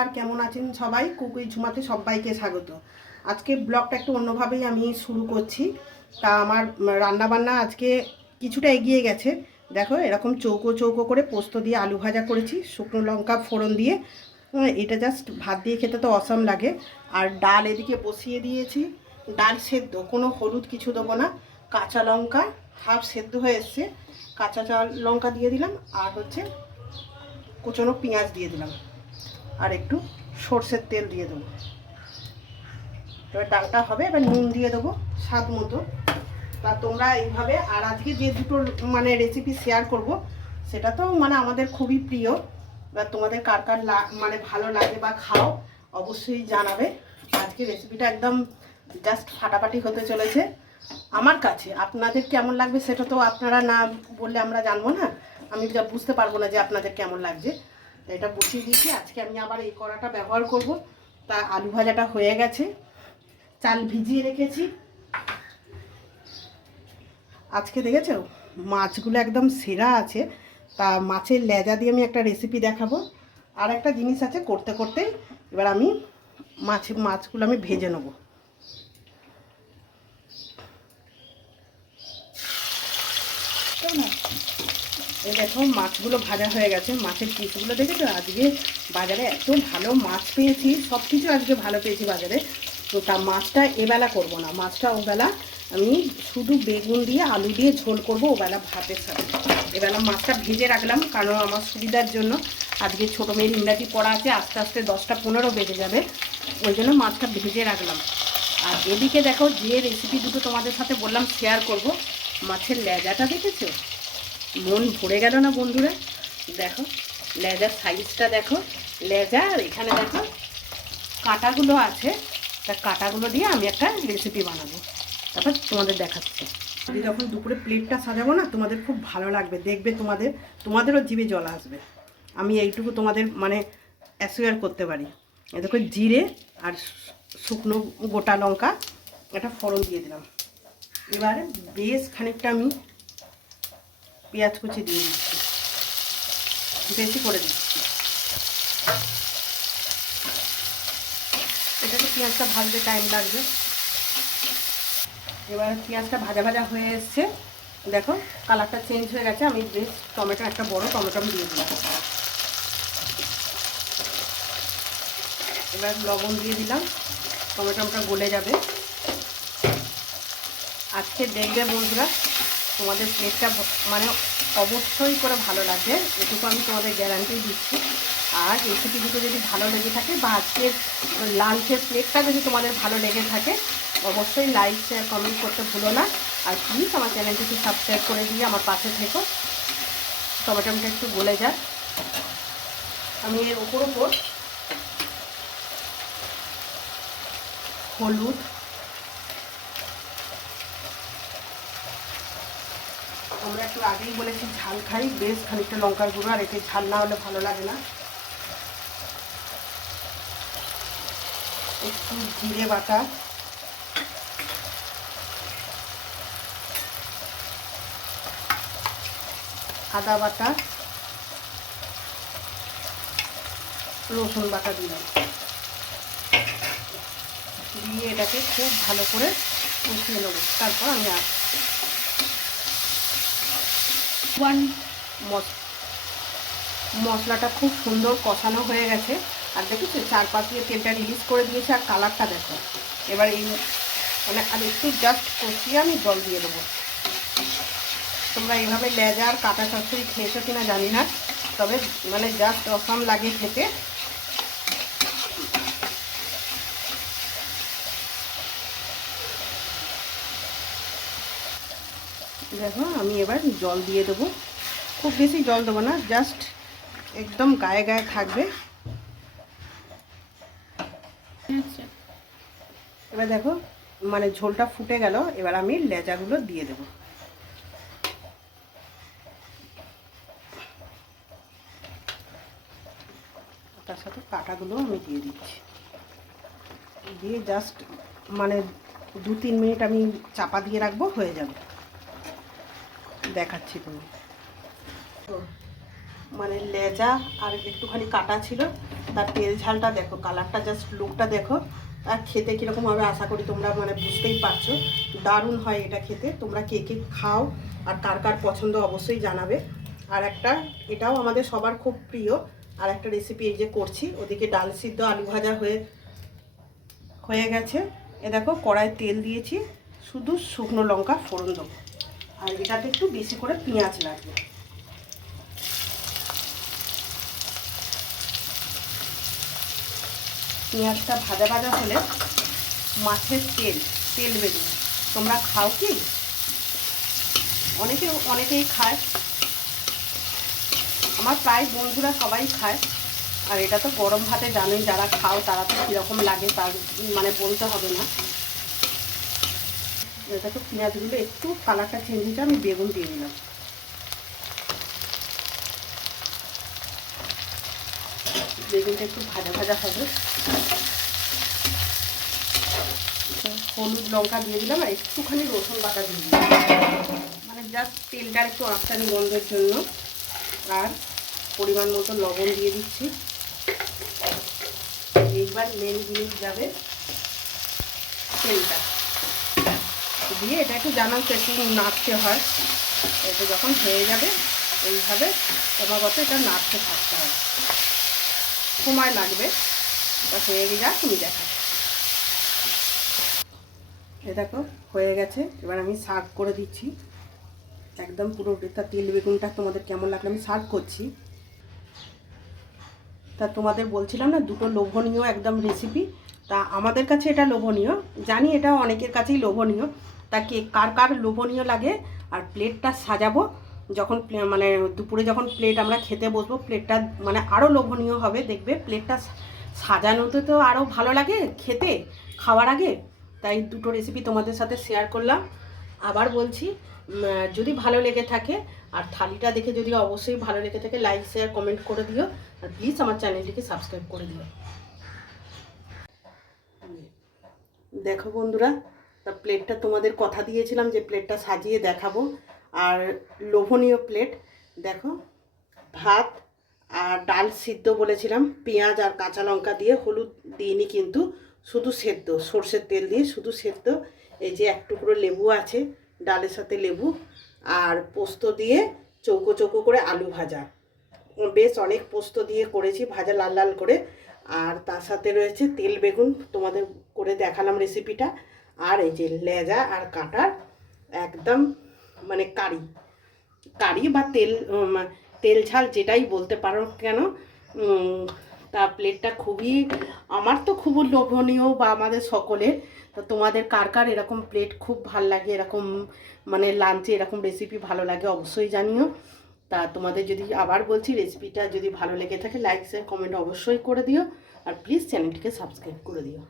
আর কেমন আছেন সবাই? কুকুই ঝুমাতে সবাইকে স্বাগত। আজকে ব্লগটা একটু অন্যভাবেই আমি শুরু করছি। তা আমার রান্না বান্না আজকে কিছুটা এগিয়ে গেছে। দেখো, এরকম চৌকো চৌকো করে পোস্ত দিয়ে আলু ভাজা করেছি, শুকনো লঙ্কা ফোড়ন দিয়ে। এটা জাস্ট ভাত দিয়ে খেতে তো অসম লাগে। আর ডাল এদিকে বসিয়ে দিয়েছি। ডাল সেদ্ধ, কোনো হলুদ কিছু দেবো না। কাঁচা লঙ্কা হাফ সেদ্ধ হয়ে এসছে। কাঁচা লঙ্কা দিয়ে দিলাম, আর হচ্ছে কুচনো পেঁয়াজ দিয়ে দিলাম। আর একটু সর্ষের তেল দিয়ে দেবো। এবার ডালটা হবে, এবার নুন দিয়ে দেবো স্বাদ মতো। তা তোমরা এইভাবে আর আজকে যে দুটো মানে রেসিপি শেয়ার করব, সেটা তো মানে আমাদের খুবই প্রিয়। বা তোমাদের কার কার মানে ভালো লাগে বা খাও, অবশ্যই জানাবে। আজকে রেসিপিটা একদম জাস্ট ফাটাফাটি হতে চলেছে। আমার কাছে, আপনাদের কেমন লাগবে সেটা তো আপনারা না বললে আমরা জানব না। আমি বুঝতে পারব না যে আপনাদের কেমন লাগছে। এটা বসিয়ে দিয়েছি। আজকে আমি আবার এই কড়াটা ব্যবহার করব। তা আলু ভাজাটা হয়ে গেছে। চাল ভিজিয়ে রেখেছি। আজকে দেখেছ? মাছগুলো একদম সেরা আছে। তা মাছের লেজা দিয়ে আমি একটা রেসিপি দেখাবো। আর একটা জিনিস আছে করতে করতে। এবার আমি মাছ, মাছগুলো আমি ভেজে নেব। নেব এই দেখো মাছগুলো ভাজা হয়ে গেছে, মাছের পিসগুলো দেখেছ? আজকে বাজারে এত ভালো মাছ পেয়েছি সব কিছু আজকে ভালো পেয়েছি বাজারে। তো তা মাছটা এবেলা করব না, মাছটা ওবেলা আমি শুধু বেগুন দিয়ে, আলু দিয়ে ঝোল করব ওবেলা ভাতের সাথে। এবেলা মাছটা ভেজে রাখলাম, কারণ আমার সুবিধার জন্য আজকে ছোটো মেয়ের ইংরাজি পড়া আছে, আস্তে আস্তে দশটা পনেরো বেজে যাবে, ওই জন্য মাছটা ভেজে রাখলাম। আর এদিকে দেখো যে রেসিপি দুটো তোমাদের সাথে বললাম শেয়ার করব। মাছের লেজাটা দেখেছ? মন ভরে গেল না বন্ধুরা? দেখো, লেজার সাইজটা দেখো। লেজা আর এখানে দেখো, কাঁটাগুলো আছে। তা কাঁটাগুলো দিয়ে আমি একটা রেসিপি বানাবো। তারপর তোমাদের দেখাচ্ছি। আমি যখন দুপুরে প্লেটটা সাজাবো না, তোমাদের খুব ভালো লাগবে। দেখবে তোমাদের, তোমাদেরও জিভে জল আসবে। আমি এইটুকু তোমাদের মানে অ্যাসোয়ার করতে পারি। দেখো, জিরে আর শুকনো গোটা লঙ্কা, একটা ফোড়ন দিয়ে দিলাম। এবারে বেশ খানিকটা আমি পেঁয়াজ কুচি দিয়ে দিচ্ছি। বেশি করে দিচ্ছি। এটাতে পেঁয়াজটা ভাজতে টাইম লাগবে। এবার পেঁয়াজটা ভাজা ভাজা হয়ে এসছে। দেখো কালারটা চেঞ্জ হয়ে গেছে। আমি বেশ টমেটো একটা বড় টমেটো আমি দিয়ে দিলাম। এবার লবণ দিয়ে দিলাম। টমেটোটা গলে যাবে। আজকে দেখবে বন্ধুরা তোমাদের প্লেটটা মানে অবশ্যই করে ভালো লাগবে। এটুকু আমি তোমাদের গ্যারান্টি দিচ্ছি। আর রেসিপি দুটো যদি ভালো লেগে থাকে বা আজকের লাঞ্চের প্লেটটা যদি তোমাদের ভালো লেগে থাকে, অবশ্যই লাইক শেয়ার কমেন্ট করতে ভুলো না। আর প্লিজ আমার চ্যানেলটিকে সাবস্ক্রাইব করে দিয়ে আমার পাশে থেকো। টমেটোটা একটু গলে যাক। আমি এর ওপর ওপর হলুদ আমরা একটু আগেই বলেছি, ঝাল খাই, বেশ খানিকটা লঙ্কার গুঁড়ো, আর এতে ঝাল না হলে ভালো লাগে না। একটু জিরে বাটা। আদা বাটা। রসুন বাটা দিলাম। দিয়ে এটাকে খুব ভালো করে কষিয়ে নেব। তারপর আমি আসছি ওয়ান মশলাটা খুব সুন্দর কষানো হয়ে গেছে। আর দেখেছ পাঁচ দিয়ে তেলটা রিলিজ করে দিয়েছে, আর কালারটা দেখো। এবার এই মানে আর একটু জাস্ট কষিয়ে আমি জল দিয়ে দেবো। তোমরা এইভাবে লেজা আর কাঁটা চচ্চড়ি খেয়েছো কিনা জানি না, তবে মানে জাস্ট অসম লাগে খেতে। দেখো আমি এবার জল দিয়ে দেবো। খুব বেশি জল দেবো না জাস্ট একদম গায়ে গায়ে থাকবে। এবার দেখো মানে ঝোলটা ফুটে গেল এবার আমি লেজাগুলো দিয়ে দেবো। তার সাথে কাটাগুলো আমি দিয়ে দিচ্ছি। দিয়ে জাস্ট মানে দু তিন মিনিট আমি চাপা দিয়ে রাখব হয়ে যাবে। দেখাচ্ছি তুমি মানে লেজা আর একটুখানি কাটা ছিল। তার তেল ঝালটা দেখো, কালারটা জাস্ট লুকটা দেখো। আর খেতে কীরকম হবে আশা করি তোমরা মানে বুঝতেই পারছ। দারুণ হয় এটা খেতে। তোমরা কে কে খাও আর কার কার পছন্দ অবশ্যই জানাবে। আর একটা, এটাও আমাদের সবার খুব প্রিয়। আর একটা রেসিপি এই যে করছি, ওদিকে ডাল সিদ্ধ আলু ভাজা হয়ে হয়ে গেছে। এ দেখো কড়াই তেল দিয়েছি। শুধু শুকনো লঙ্কা ফোড়ন দেবো। আর এটাতে একটু বেশি করে পেঁয়াজ লাগবে। পেঁয়াজটা ভাজা ভাজা হলে মাছের তেল তেল বেগুন তোমরা খাও কি? অনেকে, অনেকেই খায়। আমার প্রায় বন্ধুরা সবাই খায়। আর এটা তো গরম ভাতে জানোই, যারা খাও তারা তো কীরকম লাগে তার মানে বলতে হবে না। তো পেঁয়াজগুলো একটু কালারটা চেঞ্জ হয়েছে, আমি বেগুন দিয়ে দিলাম। বেগুনটা একটু ভাজা ভাজা হবে। হলুদ লঙ্কা দিয়ে দিলাম আর একটুখানি রসুন বাটা দিয়ে দিলাম। মানে জাস্ট তেলটা একটু আঁচটানি গন্ধের জন্য। আর পরিমাণ মতো লবণ দিয়ে দিচ্ছি। এইবার মেন জিনিস যাবে তেলটা। দিয়ে এটা একটু জানান একটু নাড়তে হয়। এটা যখন হয়ে যাবে, এইভাবে ক্রমাগত এটা নাড়তে থাকতে হয়। সময় লাগবে তা হয়ে যা তুমি দেখা এ দেখো, হয়ে গেছে। এবার আমি সার্ভ করে দিচ্ছি। একদম পুরো তা তেল বেগুনটা তোমাদের কেমন লাগল আমি সার্ভ করছি। তা তোমাদের বলছিলাম না, দুটো লোভনীয় একদম রেসিপি তা আমাদের কাছে এটা লোভনীয়। জানি এটা অনেকের কাছেই লোভনীয়। তা কে কার কার লোভনীয় লাগে আর প্লেটটা সাজাবো। যখন মানে দুপুরে যখন প্লেট আমরা খেতে বসবো প্লেটটা মানে আরও লোভনীয় হবে, দেখবে প্লেটটা সাজানোতে তো আরও ভালো লাগে খেতে, খাওয়ার আগে। তাই দুটো রেসিপি তোমাদের সাথে শেয়ার করলাম। আবার বলছি যদি ভালো লেগে থাকে, আর থালিটা দেখে যদি অবশ্যই ভালো লেগে থাকে লাইক শেয়ার কমেন্ট করে দিও। আর প্লিজ আমার চ্যানেলটিকে সাবস্ক্রাইব করে দিও। দেখো বন্ধুরা তা প্লেটটা তোমাদের কথা দিয়েছিলাম যে প্লেটটা সাজিয়ে দেখাবো। আর লোভনীয় প্লেট দেখো, ভাত আর ডাল সিদ্ধ বলেছিলাম, পেঁয়াজ আর কাঁচা লঙ্কা দিয়ে হলুদ দিইনি কিন্তু, শুধু সেদ্ধ, সর্ষের তেল দিয়ে শুধু সেদ্ধ। এই যে এক টুকরো লেবু আছে, ডালের সাথে লেবু, আর পোস্ত দিয়ে চৌকো চৌকো করে আলু ভাজা। বেশ অনেক পোস্ত দিয়ে করেছি, ভাজা লাল লাল করে। আর তার সাথে রয়েছে তেল বেগুন, তোমাদের করে দেখালাম রেসিপিটা আর এই যে লেজা আর কাটার একদম মানে কারি। কারি বা তেল তেল ঝাল যেটাই বলতে পারো কেন তা প্লেটটা খুবই, আমার তো খুব লোভনীয় বা আমাদের সকলের। তো তোমাদের কার কার এরকম প্লেট খুব ভালো লাগে, এরকম মানে লাঞ্চে এরকম রেসিপি ভালো লাগে অবশ্যই জানিও। তা তোমাদের যদি আবার বলছি রেসিপিটা যদি ভালো লেগে থাকে লাইক শেয়ার কমেন্ট অবশ্যই করে দিও। আর প্লিজ চ্যানেলটিকে সাবস্ক্রাইব করে দিও।